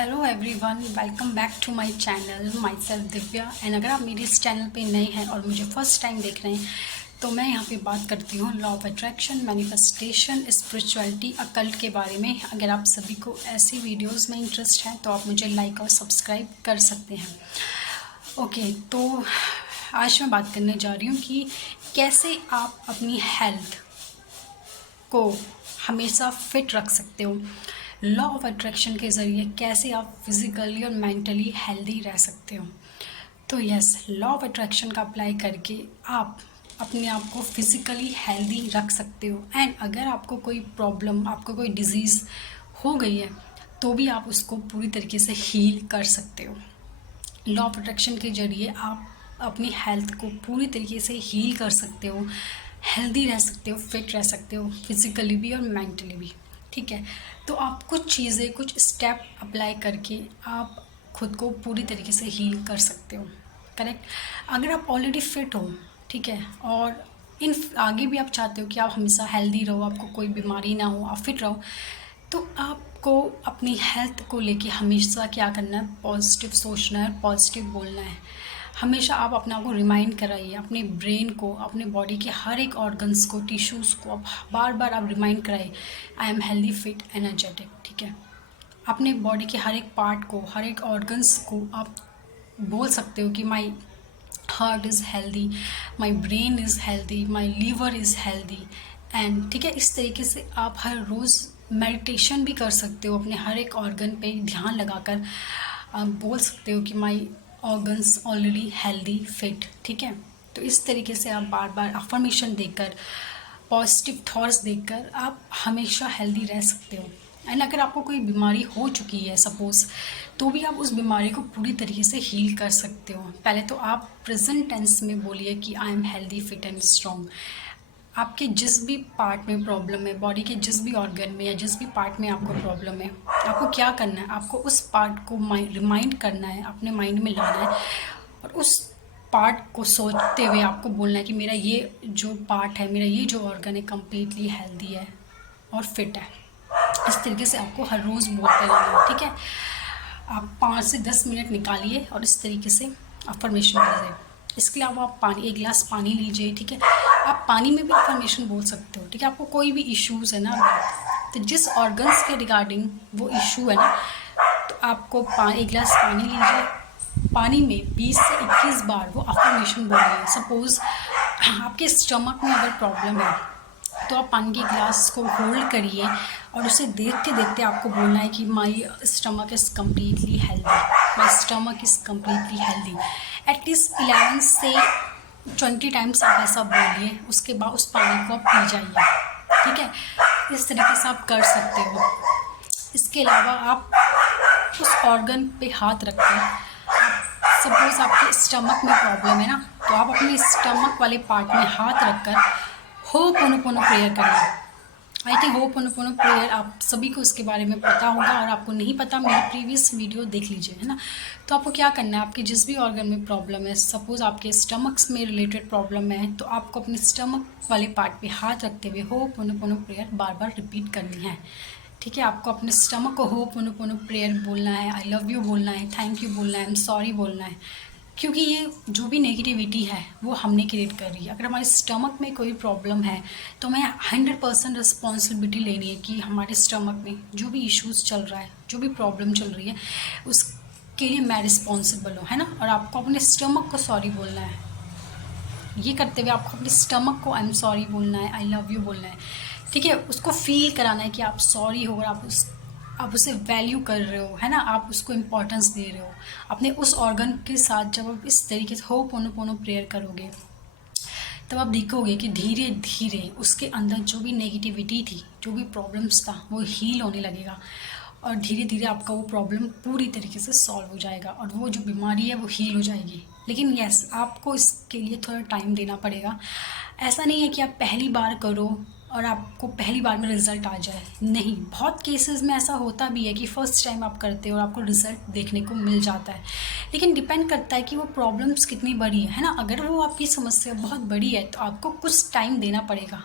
Hello everyone, welcome back to my channel. Myself Divya. And अगर आप मेरे इस चैनल पे नए हैं और मुझे फर्स्ट टाइम देख रहे हैं तो मैं यहाँ पे बात करती हूँ law of attraction, manifestation, spirituality, occult के बारे में। अगर आप सभी को ऐसी वीडियोस में इंटरेस्ट है तो आप मुझे लाइक और सब्सक्राइब कर सकते हैं। ओके, तो आज मैं बात करने जा रही हूँ कि कैसे आप अपनी हेल्थ को हमेशा फिट रख सकते हो। लॉ ऑफ अट्रैक्शन के ज़रिए कैसे आप फिज़िकली और मेंटली हेल्दी रह सकते हो। तो यस, लॉ ऑफ अट्रैक्शन का अप्लाई करके आप अपने आप को फिज़िकली हेल्दी रख सकते हो। एंड अगर आपको कोई प्रॉब्लम, आपको कोई डिज़ीज़ हो गई है तो भी आप उसको पूरी तरीके से हील कर सकते हो। लॉ ऑफ अट्रैक्शन के ज़रिए आप अपनी हेल्थ को पूरी तरीके से हील कर सकते हो, हेल्दी रह सकते हो, फिट रह सकते हो, फिज़िकली भी और मेंटली भी। ठीक है, तो आप कुछ चीज़ें, कुछ स्टेप अप्लाई करके आप खुद को पूरी तरीके से हील कर सकते हो। करेक्ट। अगर आप ऑलरेडी फिट हो, ठीक है, और इन आगे भी आप चाहते हो कि आप हमेशा हेल्दी रहो, आपको कोई बीमारी ना हो, आप फिट रहो, तो आपको अपनी हेल्थ को लेके हमेशा क्या करना है, पॉजिटिव सोचना है, पॉजिटिव बोलना है। हमेशा आप अपने आप को रिमाइंड कराइए, अपने ब्रेन को, अपने बॉडी के हर एक ऑर्गन्स को, टिश्यूज़ को आप बार बार आप रिमाइंड कराइए, I am healthy, fit, energetic. ठीक है, अपने बॉडी के हर एक पार्ट को, हर एक ऑर्गन्स को आप बोल सकते हो कि my heart is healthy, my brain is healthy, my liver is healthy. And ठीक है, इस तरीके से आप हर रोज़ मेडिटेशन भी कर सकते हो, अपने हर एक ऑर्गन पे ध्यान लगाकर आप बोल सकते हो कि माई ऑर्गन्स ऑलरेडी हेल्दी, फिट। ठीक है, तो इस तरीके से आप बार बार अफर्मेशन देकर, पॉजिटिव थॉट्स देकर आप हमेशा हेल्दी रह सकते हो। एंड अगर आपको कोई बीमारी हो चुकी है सपोज़, तो भी आप उस बीमारी को पूरी तरीके से हील कर सकते हो। पहले तो आप प्रेजेंट टेंस में बोलिए कि I am healthy, fit and strong. आपके जिस भी पार्ट में प्रॉब्लम है, बॉडी के जिस भी ऑर्गन में या जिस भी पार्ट में आपको प्रॉब्लम है, आपको क्या करना है, आपको उस पार्ट को रिमाइंड करना है, अपने माइंड में लाना है और उस पार्ट को सोचते हुए आपको बोलना है कि मेरा ये जो पार्ट है, मेरा ये जो ऑर्गन है कंप्लीटली हेल्दी है और फिट है। इस तरीके से आपको हर रोज़ बोलते रहना है। ठीक है, आप 5 से 10 मिनट निकालिए और इस तरीके से अफर्मेशन कीजिए। इसके अलावा आप पानी, एक गिलास पानी लीजिए। ठीक है, आप पानी में भी अफर्मेशन बोल सकते हो। ठीक है, आपको कोई भी इश्यूज़ है ना, तो जिस ऑर्गन्स के रिगार्डिंग वो इशू है ना, तो आपको एक गिलास पानी लीजिए, पानी में 20 से 21 बार वो अफर्मेशन बोलिए। सपोज़ आपके स्टमक में अगर प्रॉब्लम है तो आप पानी के गिलास को होल्ड करिए और उसे देखते देखते आपको बोलना है कि my stomach is completely healthy, my stomach is completely healthy. At least 11 से 20 टाइम्स आप ऐसा बोलिए। उसके बाद उस पानी को आप पी जाइए। ठीक है, इस तरीके से आप कर सकते हो। इसके अलावा आप उस ऑर्गन पे हाथ रखकर, सपोज़ आपके स्टमक में प्रॉब्लम है ना, तो आप अपने स्टमक वाले पार्ट में हाथ रखकर होपोनोपोनो प्रेयर करिए। आई थिंक होपोनोपोनो प्रेयर आप सभी को इसके बारे में पता होगा, और आपको नहीं पता मेरी प्रीवियस वीडियो देख लीजिए, है ना। तो आपको क्या करना है, आपके जिस भी ऑर्गन में प्रॉब्लम है, सपोज़ आपके स्टमक्स में रिलेटेड प्रॉब्लम है, तो आपको अपने स्टमक वाले पार्ट पे हाथ रखते हुए होपोनोपोनो प्रेयर बार बार रिपीट करनी है। ठीक है, आपको अपने स्टमक को होपोनोपोनो प्रेयर बोलना है, आई लव यू बोलना है, थैंक यू बोलना है, आई एम सॉरी बोलना है। क्योंकि ये जो भी नेगेटिविटी है वो हमने क्रिएट कर रही है। अगर हमारे स्टमक में कोई प्रॉब्लम है तो हमें 100% रिस्पॉन्सिबिलिटी लेनी है कि हमारे स्टमक में जो भी इश्यूज़ चल रहा है, जो भी प्रॉब्लम चल रही है, उसके लिए मैं रिस्पॉन्सिबल हूँ, है ना। और आपको अपने स्टमक को सॉरी बोलना है। ये करते हुए आपको अपने स्टमक को आई एम सॉरी बोलना है, आई लव यू बोलना है। ठीक है, उसको फील कराना है कि आप सॉरी हो और आप उसे वैल्यू कर रहे हो, है ना, आप उसको इम्पोर्टेंस दे रहे हो अपने उस ऑर्गन के साथ। जब आप इस तरीके से होपोनोपोनो प्रेयर करोगे तब आप देखोगे कि धीरे धीरे उसके अंदर जो भी नेगेटिविटी थी, जो भी प्रॉब्लम्स था, वो हील होने लगेगा और धीरे धीरे आपका वो प्रॉब्लम पूरी तरीके से सॉल्व हो जाएगा और वो जो बीमारी है वो हील हो जाएगी। लेकिन यस, आपको इसके लिए थोड़ा टाइम देना पड़ेगा। ऐसा नहीं है कि आप पहली बार करो और आपको पहली बार में रिज़ल्ट आ जाए। नहीं, बहुत केसेस में ऐसा होता भी है कि फ़र्स्ट टाइम आप करते हो और आपको रिज़ल्ट देखने को मिल जाता है। लेकिन डिपेंड करता है कि वो प्रॉब्लम्स कितनी बड़ी है ना। अगर वो आपकी समस्या बहुत बड़ी है तो आपको कुछ टाइम देना पड़ेगा।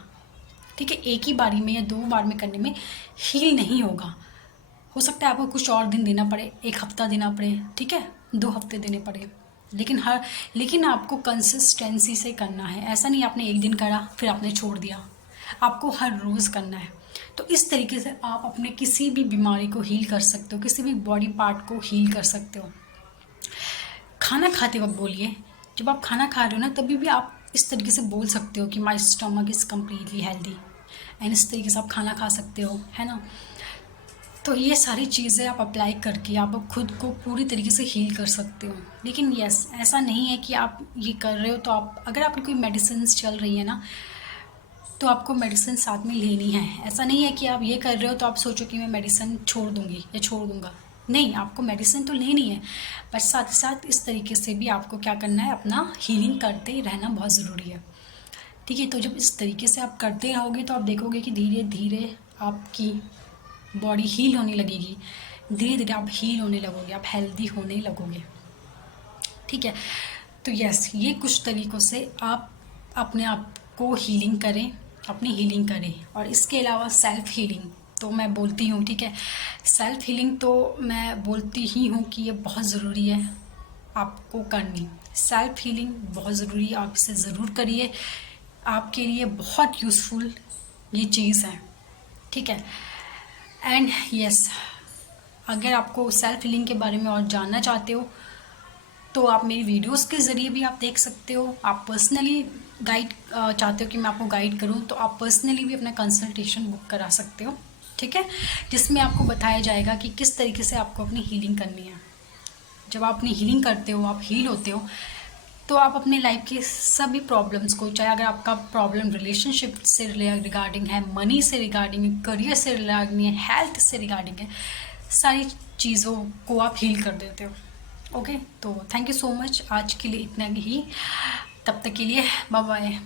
ठीक है, एक ही बारी में या 2 बार में करने में हील नहीं होगा। हो सकता है आपको कुछ और दिन देना पड़े, 1 हफ्ता देना पड़े, ठीक है, 2 हफ्ते देने पड़े, लेकिन आपको कंसिस्टेंसी से करना है। ऐसा नहीं आपने एक दिन करा फिर आपने छोड़ दिया, आपको हर रोज़ करना है। तो इस तरीके से आप अपने किसी भी बीमारी को हील कर सकते हो, किसी भी बॉडी पार्ट को हील कर सकते हो। खाना खाते वक्त बोलिए, जब आप खाना खा रहे हो ना तभी भी आप इस तरीके से बोल सकते हो कि my stomach is completely healthy, and इस तरीके से आप खाना खा सकते हो, है ना। तो ये सारी चीज़ें आप अप्लाई करके आप खुद को पूरी तरीके से हील कर सकते हो। लेकिन यस, ऐसा नहीं है कि आप ये कर रहे हो तो आप, अगर आपकी कोई मेडिसिन चल रही है ना तो आपको मेडिसिन साथ में लेनी है। ऐसा नहीं है कि आप ये कर रहे हो तो आप सोचो कि मैं मेडिसिन छोड़ दूँगी या छोड़ दूँगा। नहीं, आपको मेडिसिन तो लेनी है, पर साथ ही साथ इस तरीके से भी आपको क्या करना है, अपना हीलिंग करते रहना बहुत ज़रूरी है, ठीक है। तो जब इस तरीके से आप करते रहोगे तो आप देखोगे कि धीरे धीरे आपकी बॉडी हील होने लगेगी, धीरे धीरे आप हील होने लगोगे, आप हेल्दी होने लगोगे, ठीक है। तो यस, ये कुछ तरीक़ों से आप अपने आप को हीलिंग करें, अपनी हीलिंग करें। और इसके अलावा सेल्फ़ हीलिंग तो मैं बोलती हूँ, ठीक है, सेल्फ़ हीलिंग तो मैं बोलती ही हूँ कि ये बहुत ज़रूरी है आपको करनी। सेल्फ़ हीलिंग बहुत ज़रूरी है, आप इसे ज़रूर करिए, आपके लिए बहुत यूज़फुल ये चीज़ है, ठीक है। एंड यस, अगर आपको सेल्फ़ हीलिंग के बारे में और जानना चाहते हो तो आप मेरी वीडियोस के ज़रिए भी आप देख सकते हो। आप पर्सनली गाइड चाहते हो कि मैं आपको गाइड करूं तो आप पर्सनली भी अपना कंसल्टेशन बुक करा सकते हो, ठीक है, जिसमें आपको बताया जाएगा कि किस तरीके से आपको अपनी हीलिंग करनी है। जब आप अपनी हीलिंग करते हो, आप हील होते हो, तो आप अपने लाइफ के सभी प्रॉब्लम्स को, चाहे अगर आपका प्रॉब्लम रिलेशनशिप से रिगार्डिंग है, मनी से रिगार्डिंग है, करियर से रिगार्डिंग है, हेल्थ से रिगार्डिंग है, सारी चीज़ों को आप हील कर देते हो। ओके, तो थैंक यू सो मच, आज के लिए इतना ही, तब तक के लिए बाय बाय।